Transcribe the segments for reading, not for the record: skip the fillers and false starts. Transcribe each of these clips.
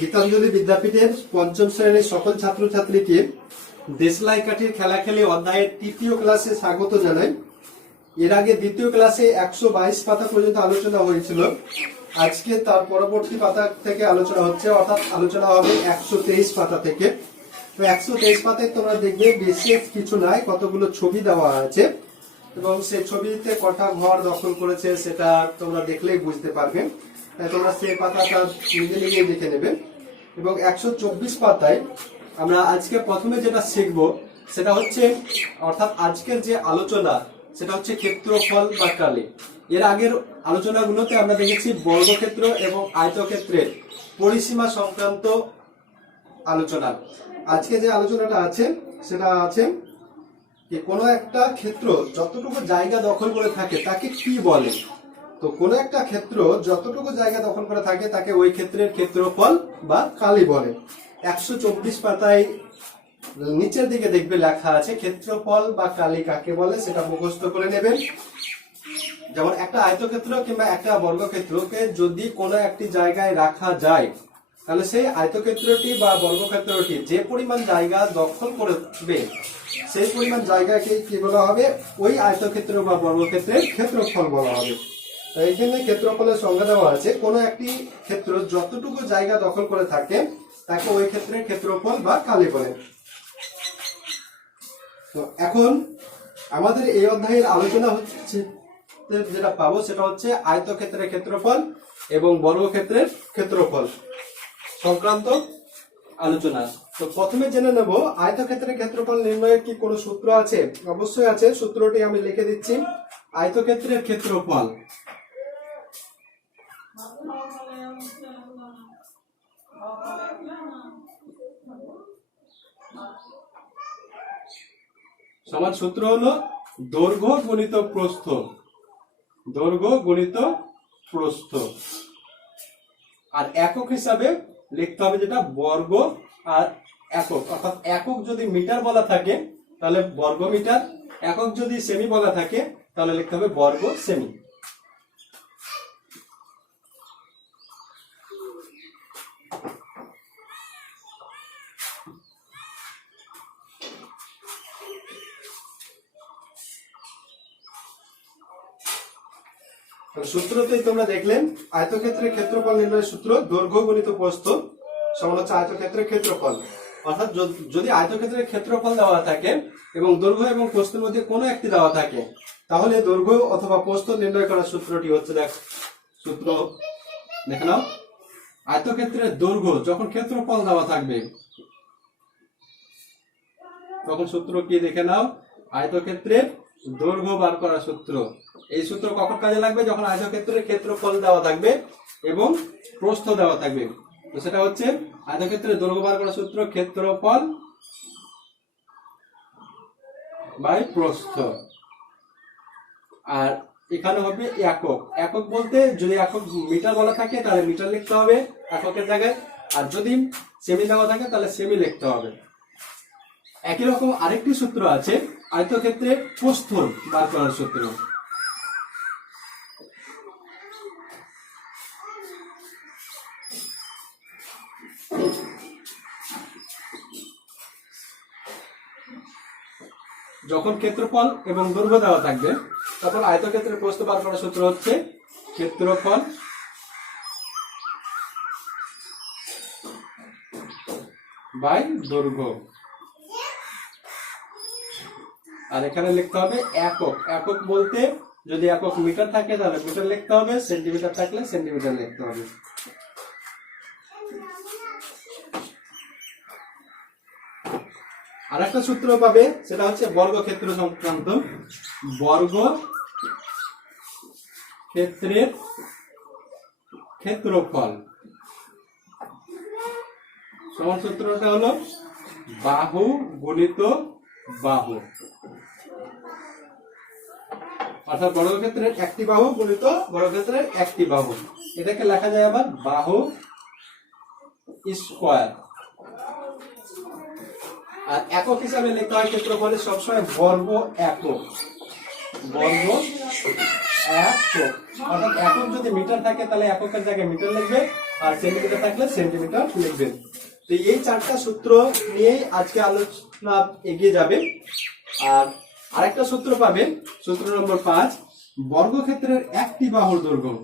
গীতাঞ্জলি বিদ্যাপীঠের পঞ্চম শ্রেণীর সকল ছাত্রছাত্রীকে দেশলাই কাঠির খেলাখেলি অধ্যায়ের তৃতীয় ক্লাসে স্বাগত জানাই। এর আগে দ্বিতীয় ক্লাসে 122 পাতা পর্যন্ত আলোচনা হয়েছিল। আজকে তার পরবর্তী পাতা থেকে আলোচনা হচ্ছে, অর্থাৎ আলোচনা হবে 123 পাতা থেকে। তো 123 পাতায় তোমরা দেখবে বিশেষ কিছু নাই, কতগুলো ছবি দেওয়া আছে এবং সেই ছবিতে কটা ঘর দখল করেছে সেটা তোমরা দেখলেই বুঝতে পারবে। তোমরা সেই পাতাটা নিজে নিজে দেখে নেবে। এবং 124 পাতায় আমরা আজকে প্রথমে যেটা শিখব সেটা হচ্ছে, অর্থাৎ আজকের যে আলোচনা সেটা হচ্ছে ক্ষেত্রফল বা কালি। এর আগের আলোচনাগুলোতে আমরা দেখেছি বর্গক্ষেত্র এবং আয়তক্ষেত্রের পরিসীমা সংক্রান্ত আলোচনা। আজকে যে আলোচনাটা আছে সেটা আছে কোনো একটা ক্ষেত্র যতটুকু জায়গা দখল করে থাকে তাকে কি বলে। তো কোনো একটা ক্ষেত্র যতটুকু জায়গা দখল করে থাকে তাকে ওই ক্ষেত্রের ক্ষেত্রফল বা কালি বলে। 124 পাতায় নিচের দিকে দেখবে লেখা আছে ক্ষেত্রফল বা কালি কাকে বলে, সেটা মুখস্থ করে নেবেন। যেমন একটা আয়তক্ষেত্র কিংবা একটা বর্গক্ষেত্রকে যদি কোনো একটি জায়গায় রাখা যায় তাহলে সেই আয়তক্ষেত্রটি বা বর্গক্ষেত্রটি যে পরিমাণ জায়গা দখল করবে সেই পরিমাণ জায়গাকে কি বলা হবে, ওই আয়তক্ষেত্র বা বর্গক্ষেত্রের ক্ষেত্রফল বলা হবে। এইখানে ক্ষেত্রফলের সংজ্ঞা দেওয়া আছে, কোনো একটি ক্ষেত্র যতটুকু জায়গা দখল করে থাকে তাকে ওই ক্ষেত্রের ক্ষেত্রফল বা কালি বলে। তো এখন আমাদের এই অধ্যায়ের আলোচনা হচ্ছে, যেটা পাবো সেটা হচ্ছে আয়তক্ষেত্রের ক্ষেত্রফল এবং বর্গক্ষেত্রের ক্ষেত্রফল সংক্রান্ত আলোচনা। তো প্রথমে জেনে নেব আয়তক্ষেত্রের ক্ষেত্রফল নির্ণয়ের কি কোনো সূত্র আছে। অবশ্যই আছে, সূত্রটি আমি লিখে দিচ্ছি। আয়তক্ষেত্রের ক্ষেত্রফল সমান সূত্র হলো দৈর্ঘ্য গুণিত প্রস্থ, দৈর্ঘ্য গুণিত প্রস্থ। আর একক হিসাবে লিখতে হবে যেটা বর্গ আর একক, অর্থাৎ একক যদি মিটার বলা থাকে তাহলে বর্গ মিটার, একক যদি সেমি বলা থাকে তাহলে লিখতে হবে বর্গ সেমি। সূত্রতেই তোমরা দেখলেন আয়তক্ষেত্রের ক্ষেত্রফল নির্ণয়ের সূত্র দৈর্ঘ্য গুণিত প্রস্থ সমান হচ্ছে আয়তক্ষেত্রের ক্ষেত্রফল। অর্থাৎ যদি আয়তক্ষেত্রের ক্ষেত্রফল দেওয়া থাকে এবং দৈর্ঘ্য এবং প্রস্থের মধ্যে কোনো একটি দেওয়া থাকে তাহলে দৈর্ঘ্য অথবা প্রস্থ নির্ণয় করার সূত্রটি হচ্ছে, সূত্র দেখে নাও। আয়তক্ষেত্রের দৈর্ঘ্য যখন ক্ষেত্রফল দেওয়া থাকবে তখন সূত্র কি দেখে নাও, আয়তক্ষেত্রের দৈর্ঘ্য বার করার সূত্র। এই সূত্র কখন কাজে লাগবে, যখন আয়তক্ষেত্রের ক্ষেত্রফল দেওয়া থাকবে এবং প্রস্থ দেওয়া থাকবে। তো সেটা হচ্ছে আয়তক্ষেত্রের দৈর্ঘ্য বার করার সূত্র ক্ষেত্রফল বাই প্রস্থ। আর এখানে হবে একক, একক বলতে যদি একক মিটার বলা থাকে তাহলে মিটার লিখতে হবে এককের জায়গায়, আর যদি সেমি দেওয়া থাকে তাহলে সেমি লিখতে হবে। একই রকম আরেকটি সূত্র আছে আয়তক্ষেত্রের প্রস্থ বার করার সূত্র। যখন ক্ষেত্রফল এবং দৈর্ঘ্য দেওয়া থাকবে তখন আয়তক্ষেত্রের প্রস্থ বার করার সূত্র হচ্ছে ক্ষেত্রফল বাই দৈর্ঘ্য। আর এখানে লিখতে হবে একক, একক বলতে যদি একক মিটার থাকে তাহলে মিটার লিখতে হবে, সেন্টিমিটার থাকলে সেন্টিমিটার লিখতে হবে। আর একটা সূত্র পাবে সেটা হচ্ছে বর্গক্ষেত্র সংক্রান্ত, বর্গ ক্ষেত্রের ক্ষেত্রফল সমান সূত্রটা হলো বাহু গুণিত বাহু। অর্থাৎ বর্গক্ষেত্রের একটি বাহু গুণিত বর্গক্ষেত্রের একটি বাহু, এটাকে লেখা যায় আবার বাহু স্কয়ার। আর একক হিসাবে লিখতে হয় ক্ষেত্রফলের সবসময় বর্গ একক, বর্গ একক। অর্থাৎ একক যদি মিটার থাকে তাহলে এককের জায়গায় মিটার লিখবে, আর সেন্টিমিটার থাকলে সেন্টিমিটার লিখবে। তো এই চারটা সূত্র নিয়েই আজকে আলোচনা এগিয়ে যাবে। আর আরেকটা সূত্র পাবেন, সূত্র নম্বর 5, বর্গক্ষেত্রের একটি বাহুর দৈর্ঘ্য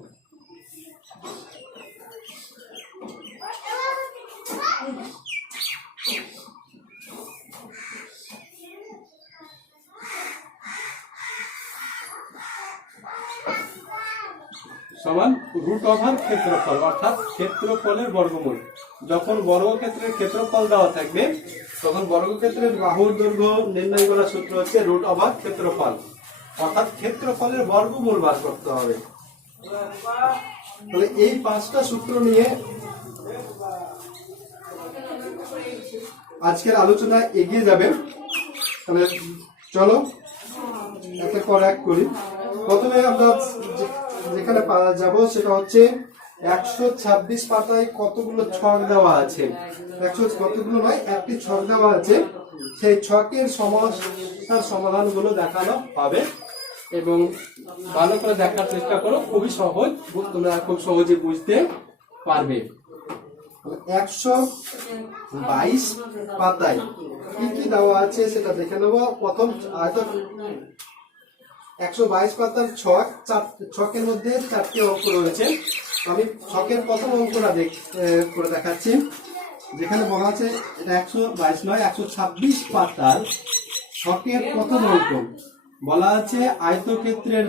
সমান রুট ওভার ক্ষেত্রফল, অর্থাৎ ক্ষেত্রফলের বর্গমূল। যখন বর্গক্ষেত্রের ক্ষেত্রফল দেওয়া থাকবে তখন বর্গক্ষেত্রের বাহুর দৈর্ঘ্য নির্ণয় করার সূত্র হচ্ছে রুট ওভার ক্ষেত্রফল, অর্থাৎ ক্ষেত্রফলের বর্গমূল বার করতে হবে। তাহলে এই 5টা সূত্র নিয়ে আজকের আলোচনা এগিয়ে যাবে। তাহলে চলো একটা পর এক করি। প্রথমে আমরা যেখানে যাব সেটা হচ্ছে 126 পাতায় কতগুলো ছক দেওয়া আছে, 100 কতগুলো নয়, একটি ছক দেওয়া আছে। সেই ছকের সমস্যার সমাধানগুলো দেখানো হবে এবং ভালো করে দেখার চেষ্টা করো, খুবই সহজ, তোমরা খুব সহজে বুঝতে পারবে। 122 পাতায় কি কি দেওয়া আছে সেটা দেখে নেব। প্রথম 122 পাতার ছক, ছকের মধ্যে 4টি অঙ্ক রয়েছে। আমি ছকের প্রথম অঙ্কটা করে দেখাচ্ছি। যেখানে বলা আছে এটা 122 নয়, 126 পাতার ছকের প্রথম অঙ্ক বলা আছে আয়তক্ষেত্রের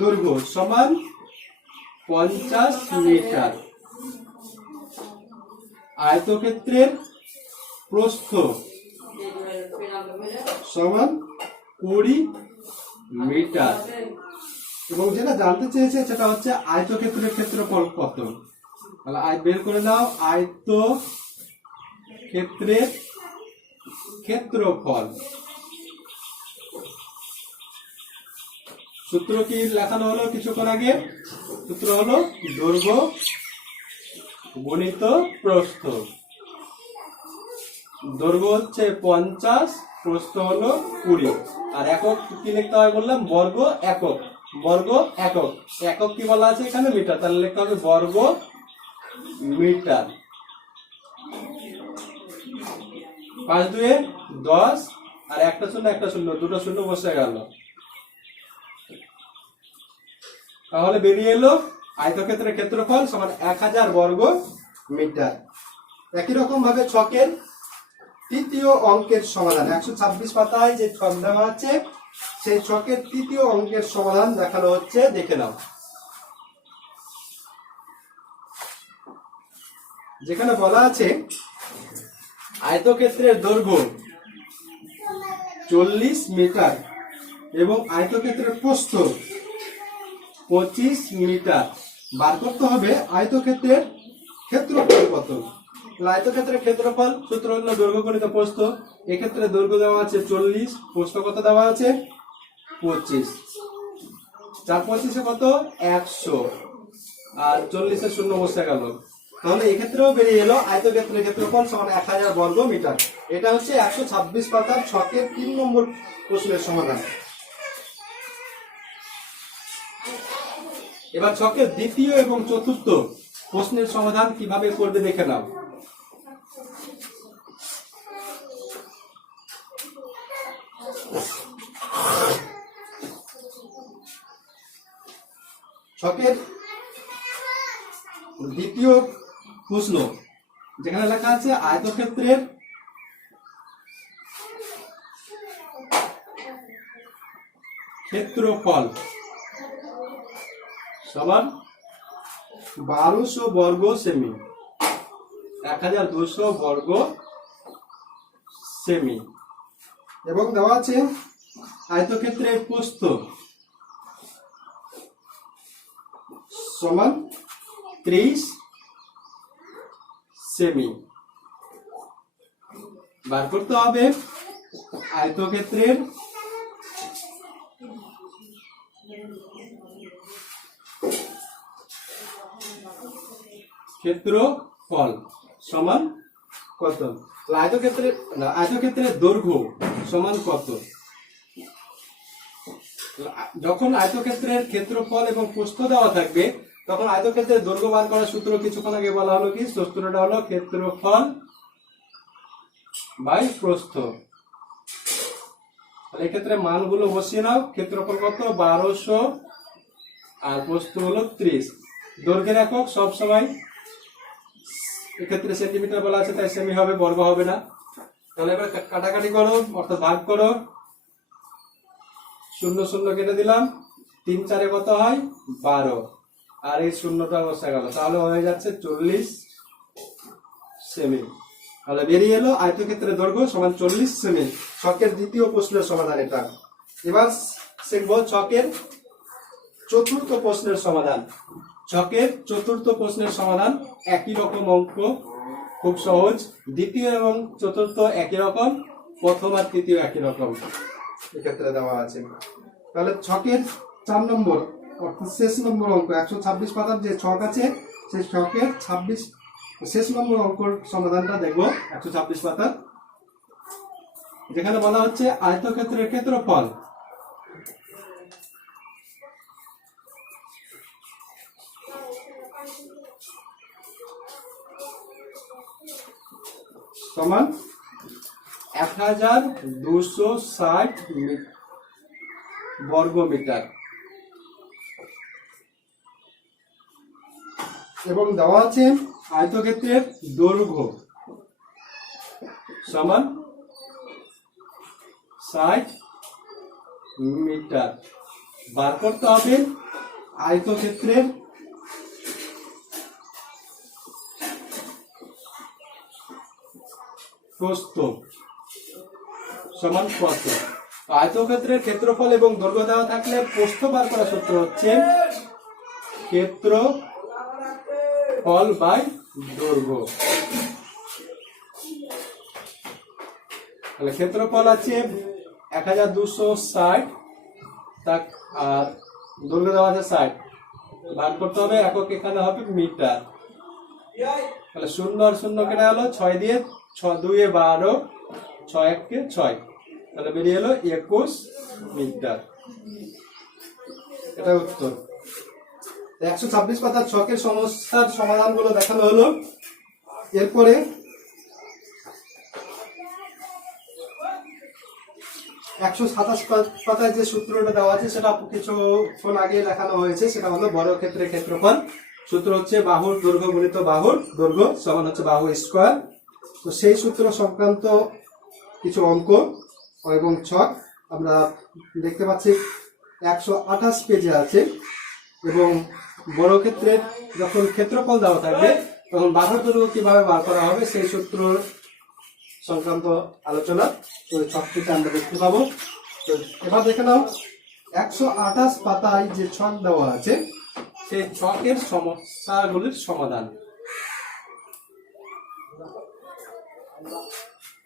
দৈর্ঘ্য সমান 50 মিটার, আয়তক্ষেত্রের প্রস্থ সমান 20 মিটার। এবং যেটা জানতে চেয়েছে সেটা হচ্ছে আয়তক্ষেত্রের ক্ষেত্রফল কত। তাহলে বের করে নাও আয়তক্ষেত্রের ক্ষেত্রফল। সূত্র কি লেখানো হলো কিছুক্ষণ আগে? সূত্র হলো দৈর্ঘ্য গুণিত প্রস্থ। দৈর্ঘ্য হচ্ছে 50, প্রস্থ হলো 20। আর একক কি লিখতে হয় বললাম? বর্গ একক, বর্গ একক। একক কি বলা আছে এখানে? মিটার, তাহলে লিখতে হবে বর্গ মিটার। 5 2 10, আর একটা শূন্য, দুটো শূন্য বসে গেল। তাহলে বেরিয়ে এলো আয়তক্ষেত্রের ক্ষেত্রফল সমান 1000 বর্গ মিটার। একই রকম ভাবে ছকের তৃতীয় অঙ্কের সমাধান, 126 পাতায় যে ছক দেওয়া আছে সেই ছকের তৃতীয় অঙ্কের সমাধান দেখানো হচ্ছে, দেখে নাও। যেখানে বলা আছে আয়তক্ষেত্রের দৈর্ঘ্য 40 মিটার এবং আয়তক্ষেত্রের প্রস্থ 25 মিটার। বার করতে হবে আয়তক্ষেত্রের ক্ষেত্রফল কত। আয়তক্ষেত্রের ক্ষেত্রফল সূত্র হলো দৈর্ঘ্য গুণিত প্রস্থ। এক্ষেত্রে দৈর্ঘ্য দেওয়া আছে 40, প্রস্থ কত দেওয়া আছে? 25। 4 25 কত? 100, আর 40 শূন্য বসে গেল। তাহলে এক্ষেত্রেও বেরিয়ে এলো আয়তক্ষেত্রের ক্ষেত্রফল সমান 1000 বর্গ মিটার। এটা হচ্ছে 126 পাতার ছকের 3 নম্বর প্রশ্নের সমাধান। এবার ছকের দ্বিতীয় এবং চতুর্থ প্রশ্নের সমাধান কিভাবে করবে দেখে নাও। ছকের দ্বিতীয় প্রশ্ন যেখানে লেখা আছে আয়তক্ষেত্রের ক্ষেত্রফল সমান 1200 বর্গ সেমি, 1200 বর্গ সেমি। এবং দেওয়া আছে আয়তক্ষেত্রের প্রস্থ সমান 30 সেমি। বার করতে হবে আয়তক্ষেত্রের ক্ষেত্রফল সমান কত? আয়তক্ষেত্রের দৈর্ঘ্য সমান কত? যখন আয়তক্ষেত্রের ক্ষেত্রফল এবং প্রস্থ দেওয়া থাকবে তখন আয়তক্ষেত্রের দৈর্ঘ্য বার করার সূত্র কিছুক্ষণ আগে বলা হলো কি? সূত্রটা হলো ক্ষেত্রফল বাই প্রস্থ। এক্ষেত্রে মানগুলো বসিয়ে নাও। ক্ষেত্রফল কত? 1200 আর প্রস্থ হলো 30। দৈর্ঘ্যের একক সবসময় এক্ষেত্রে সেন্টিমিটার বলা আছে তাই সেমি হবে, বর্গ হবে না। তাহলে এবার কাটাকাটি করো, অর্থাৎ ভাগ করো। 0 0 কেটে দিলাম, 3 4 কত হয়? 12, আর এই শূন্যটা বসে গেল, তাহলে হয়ে যাচ্ছে 40 সেমি। তাহলে বেরিয়ে এলো আয়তক্ষেত্রের দৈর্ঘ্য সমান 40 সেমি। ছকের দ্বিতীয় প্রশ্নের সমাধান এটা। এবার শিখব ছকের চতুর্থ প্রশ্নের সমাধান। ছকের চতুর্থ প্রশ্নের সমাধান একই রকম অঙ্ক, খুব সহজ। দ্বিতীয় এবং চতুর্থ একই রকম, প্রথম আর তৃতীয় একই রকম এক্ষেত্রে দেওয়া আছে। তাহলে ছকের 4 নম্বর অর্থাৎ শেষ নম্বর অঙ্ক, 126 পাতার যে ছক আছে সেই ছকের শেষ নম্বর অঙ্কর সমাধানটা দেখবো। 126 পাতার, যেখানে বলা হচ্ছে আয়তক্ষেত্রের ক্ষেত্রফল সমান 1260 বর্গ মিটার, এবং দেওয়া আছে আয়তক্ষেত্রের দৈর্ঘ্য সমান 60 মিটার। বার করতে হবে আয়তক্ষেত্রের প্রস্থ সমান কত? আয়তক্ষেত্রের ক্ষেত্রফল এবং দৈর্ঘ্য দেওয়া থাকলে প্রস্থ বার করার সূত্র হচ্ছে ক্ষেত্রফল বাই দৈর্ঘ্য। তাহলে ক্ষেত্রফল আছে 1260, আর দৈর্ঘ্য দেওয়া আছে 60। ভাগ করতে হবে, একক এখানে হবে মিটার। তাহলে 0 আর 0 কেটে গেল, 6 দিয়ে 6 2 এ 12, 6 1 কে 6, তাহলে বেরিয়ে এলো 21 মিটার। এটা উত্তর। 126 পাতার ছকের সমস্যার সমাধানগুলো দেখানো হলো। এরপরে 127 পাতায় যে সূত্রটা দেওয়া আছে সেটা কিছুক্ষণ আগে দেখানো হয়েছে। সেটা হলো বর্গক্ষেত্রের ক্ষেত্রফল। সূত্র হচ্ছে বাহুর দৈর্ঘ্য গুণিত বাহুর দৈর্ঘ্য সমান হচ্ছে বাহু স্কয়ার। তো সেই সূত্র সংক্রান্ত কিছু অঙ্ক এবং ছক আমরা দেখতে পাচ্ছি 128 পেজে আছে। এবং বর্গক্ষেত্রের যখন ক্ষেত্রফল দেওয়া থাকবে তখন বাহুর দৈর্ঘ্য কিভাবে বার করা হবে সেই সূত্র সংক্রান্ত আলোচনা ছকটিতে আমরা দেখতে পাবো। তো এবার দেখে নাও 128 পাতায় যে ছক দেওয়া আছে সেই ছকের সমস্যাগুলির সমাধান।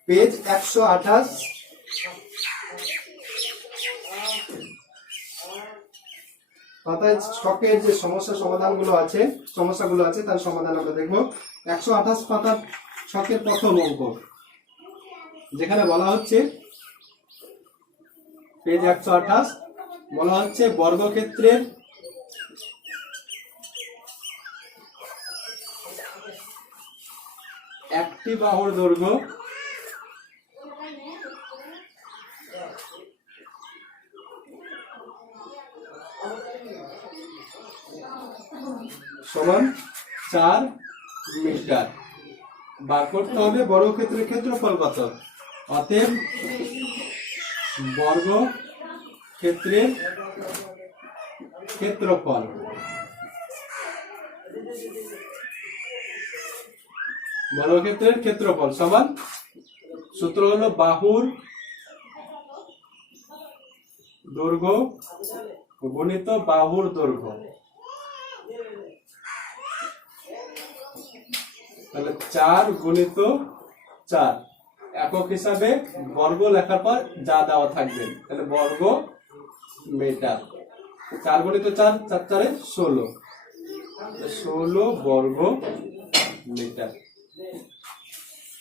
পেজ 128, পাতায় ছকের যে সমস্যাগুলো আছে তার সমাধান আমরা দেখব। 128 পাতার ছকের প্রথম অঙ্ক, যেখানে বলা হচ্ছে পেজ 128, বলা হচ্ছে বর্গক্ষেত্রের একটি বাহুর দৈর্ঘ্য সমান 4 মিটার। বার করতে হবে বর্গক্ষেত্রের ক্ষেত্রফল কত। অতএব বর্গক্ষেত্রের ক্ষেত্রফল সমান, সূত্র হলো বাহুর দৈর্ঘ্য গুণিত বাহুর দৈর্ঘ্য। তাহলে 4 গুণিত 4, একক হিসাবে বর্গ লেখার পর যা দেওয়া থাকবে, তাহলে বর্গ মিটার। 4 গুণিত 4, 4 4 16, 16 বর্গ মিটার।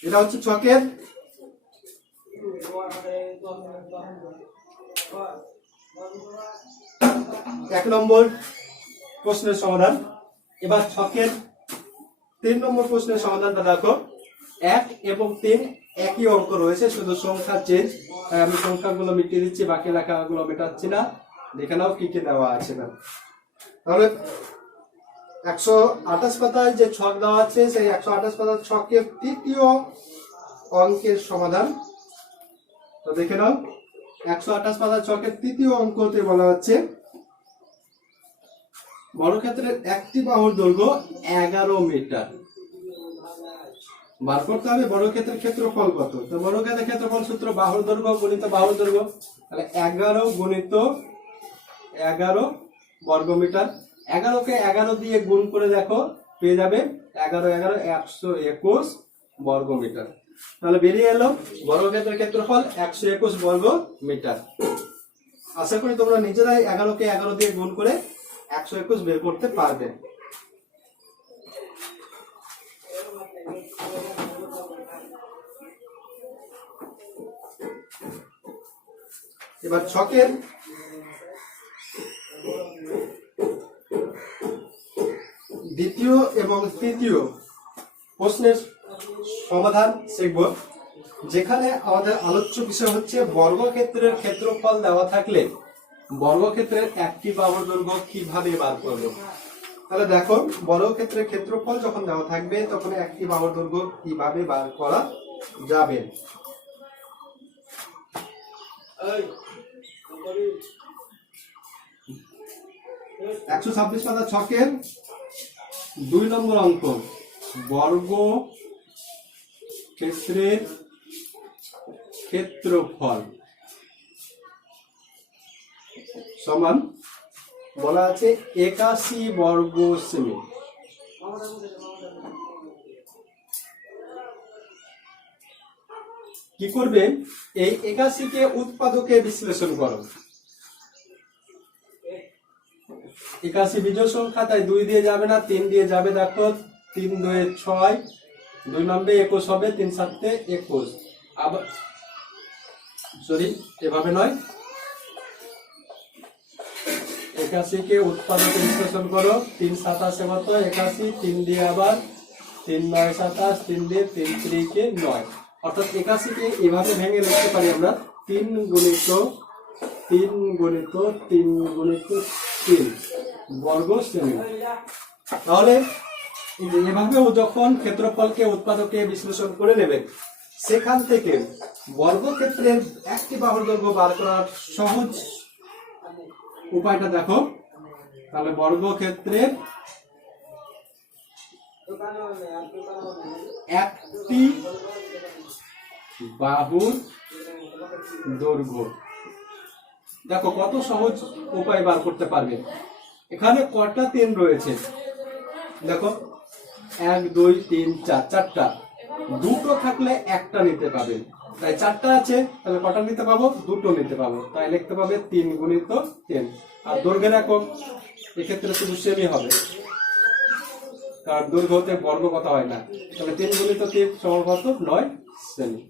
এটা হচ্ছে ছকের 1 নম্বর প্রশ্নের সমাধান। এবার ছকের 3 নম্বর প্রশ্নের সমাধানটা দেখো। 1 এবং 3 একই অঙ্ক রয়েছে, শুধু সংখ্যা চেঞ্জ। তাই আমি সংখ্যাগুলো মিটিয়ে দিচ্ছি, বাকি লেখাগুলো মেটাচ্ছি না। দেখে নাও কি কি দেওয়া আছে না। তাহলে 128 পাতায় যে ছক দেওয়া আছে, সেই 128 পাতার ছকের তৃতীয় অঙ্কের সমাধান। তো দেখে নাও, 128 পাতার ছকের তৃতীয় অঙ্কতে বলা হচ্ছে বর্গক্ষেত্রের একটি বাহুর দৈর্ঘ্য 11 মিটার। বার করতে হবে বর্গক্ষেত্রের ক্ষেত্রফল কত। তো বর্গক্ষেত্রের ক্ষেত্রফল সূত্র বাহুর দৈর্ঘ্য গুণিত বাহুর দৈর্ঘ্য। তাহলে 11 গুণিত 11 বর্গ মিটার। 11 কে 11 দিয়ে গুণ করে দেখো, পেয়ে যাবে 11 11 121 বর্গ মিটার। তাহলে বেরিয়ে এলো বর্গক্ষেত্রের ক্ষেত্রফল 121 বর্গ মিটার। আশা করি তোমরা নিজেরাই 11 কে 11 দিয়ে গুণ করে 121 বের করতে পারবে। এবার ছকের দ্বিতীয় এবং তৃতীয় প্রশ্নের সমাধান শিখব, যেখানে আমাদের আলোচ্য বিষয় হচ্ছে বর্গক্ষেত্রের ক্ষেত্রফল দেওয়া থাকলে বর্গক্ষেত্রের একটি বাহুর দৈর্ঘ্য কিভাবে বার করব। তাহলে দেখো, বর্গক্ষেত্রের ক্ষেত্রফল যখন দেওয়া থাকবে তখন একটি বাহুর দৈর্ঘ্য কিভাবে বার করা যাবে। 126 পাতা ছকের 2 নম্বর অঙ্ক, বর্গক্ষেত্রের ক্ষেত্রফল সমান বলা আছে 81 বর্গ সেমি। কি করবে, এই 81 কে উৎপাদকে বিশ্লেষণ করো। 81 বিজোড় সংখ্যা, তাই 2 দিয়ে যাবে না, 3 দিয়ে যাবে। দেখো 3 2 6, 2 নম্বরে 21 হবে, 3 7 21। আবার সরি, এভাবে নয়, 81 কে উৎপাদকে বিশ্লেষণ করো। 3 27 কত, 81, 3 দিয়ে আবার 3 9 27, 3 দিয়ে 3 3 কে 9। অর্থাৎ 81 কে এভাবে ভেঙে লিখতে পারি আমরা 3 গুণিত 3 গুণিত 3 গুণিত 3 বর্গ সেমি। তাহলে এভাবেও যখন ক্ষেত্রফলকে উৎপাদকে বিশ্লেষণ করে নেবেন, সেখান থেকে বর্গক্ষেত্রের একটি বাহুর দৈর্ঘ্য বার করার সহজ উপায়টা দেখো। তাহলে বর্গক্ষেত্রের একটি বাহুর দৈর্ঘ্য, দেখো কত সহজ উপায় বার করতে পারবে। এখানে কটা 3 রয়েছে, দেখো 1 2 3 4, চারটা। দুটো থাকলে একটা নিতে পাবে, তাই 4টা আছে, তাহলে কটা নিতে পাবো, দুটো নিতে পাবো। তাই লিখতে পাবে 3 গুণিত 3। আর দৈর্ঘ্যের একক এক্ষেত্রে শুধু সেমি হবে, কারণ দৈর্ঘ্য হতে বর্গ কথা হয় না। তাহলে 3 গুণিত 3 সমান কত, 9 সেমি।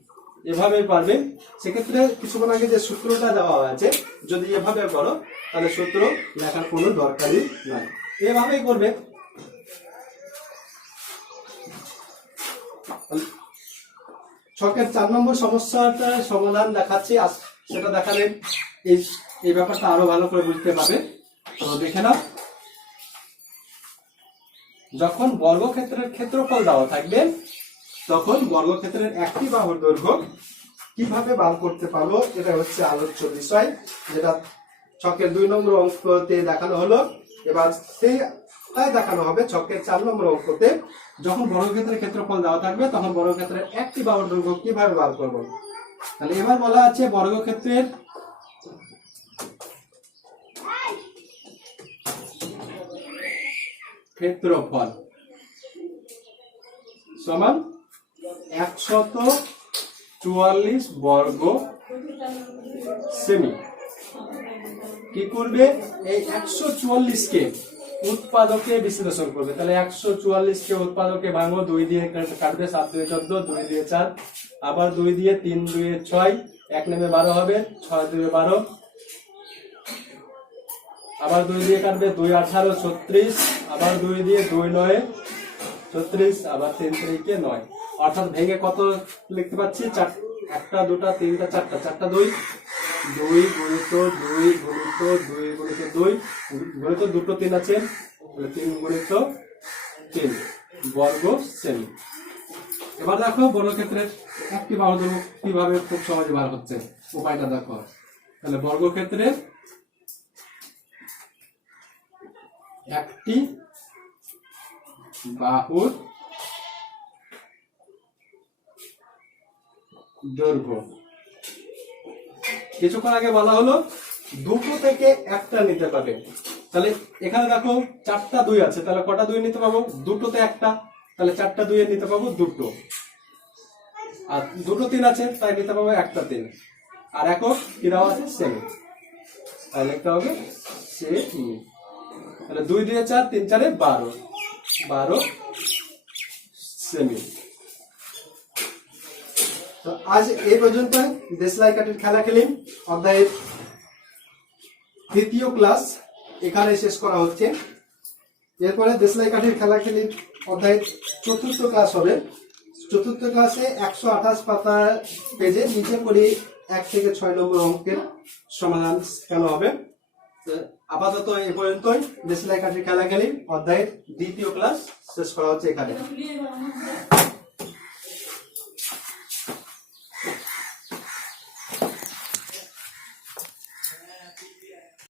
এভাবেই পারবে। সেক্ষেত্রে কিছুক্ষণ আগে যে সূত্রটা দেওয়া আছে, যদি এভাবে করো তাহলে সূত্র লেখার কোনো দরকারই নাই, এভাবেই করবে। ছকের 4 নম্বর সমস্যাটা সমাধান দেখাচ্ছি, সেটা দেখালে এই ব্যাপারটা আরো ভালো করে বুঝতে পারবে। তো দেখে নাও, যখন বর্গক্ষেত্রের ক্ষেত্রফল দেওয়া থাকবে তখন বর্গক্ষেত্রের একটি বাহুর দৈর্ঘ্য কিভাবে বার করতে পারবো, এটা হচ্ছে আলোচ্য বিষয়, যেটা ছকের 2 নম্বর অঙ্কতে দেখানো হলো। এবার সেইটাই দেখানো হবে ছকের 4 নম্বর অঙ্কতে। যখন বর্গক্ষেত্রের ক্ষেত্রফল দেওয়া থাকবে তখন বর্গক্ষেত্রের একটি বাহুর দৈর্ঘ্য কিভাবে বার করব। তাহলে এবার বলা আছে বর্গক্ষেত্রের ক্ষেত্রফল সমান 144 বর্গ সেমি। কি করবে, এই 144 কে উৎপাদকে বিশ্লেষণ করবে। তাহলে 144 কে উৎপাদকে ভাঙো, 2 দিয়ে কাটবে, 7 2 14, 2 দিয়ে 4, আবার 2 দিয়ে 3 2 6, 1 নেমে 12 হবে, 6 2 12, আবার 2 দিয়ে কাটবে, 2 18 36, আবার 2 দিয়ে 2 9 36, আবার 3 3 9। অর্থাৎ ভেঙে কত লিখতে পাচ্ছি? 4, 1টা 2টা 3টা 4টা, 4টা 2, 2 গুণিত 2 গুণিত 2 গুণিত 2 গুণিত দুটো 3 আছে, তাহলে 3 গুণিত 3 বর্গ সেমি। এবার দেখো বর্গক্ষেত্রের একটি বাহু দৈর্ঘ্য কিভাবে খুব সহজে বার হচ্ছে, উপায়টা দেখো। তাহলে বর্গক্ষেত্রের একটি বাহুর দৈর্ঘ্য, কিছুক্ষণ আগে বলা হলো দুটো থেকে একটা নিতে পারবে। তাহলে এখানে দেখো 4টা 2 আছে, তাহলে কটা 2 নিতে পাবো? দুটোতে একটা, তাহলে 4টা 2 নিতে পাবো দুটো। আর দুটো 3 আছে, তাই নিতে পাবো একটা 3। আর একক কি দেওয়া আছে? সেমি। তাহলে লিখতে হবে সেমি। তাহলে 2 দিয়ে 4, 3 4 12, 12 সেমি। তো আজ এই পর্যন্ত দেশলাই কাঠির খেলা খেলি অধ্যায়ের 3য় ক্লাস এখানে শেষ করা হচ্ছে। এরপরে দেশলাই কাঠির খেলা খেলি অধ্যায়ের 4র্থ ক্লাস হবে। 4র্থ ক্লাসে 128 পাতা পেজে নিচে করে 1 থেকে 6 নম্বর অঙ্কের সমাধান শেখানো হবে। আপাতত এই পর্যন্তই দেশলাই কাঠির খেলা খেলি অধ্যায়ের 2য় ক্লাস শেষ করা হচ্ছে এখানে।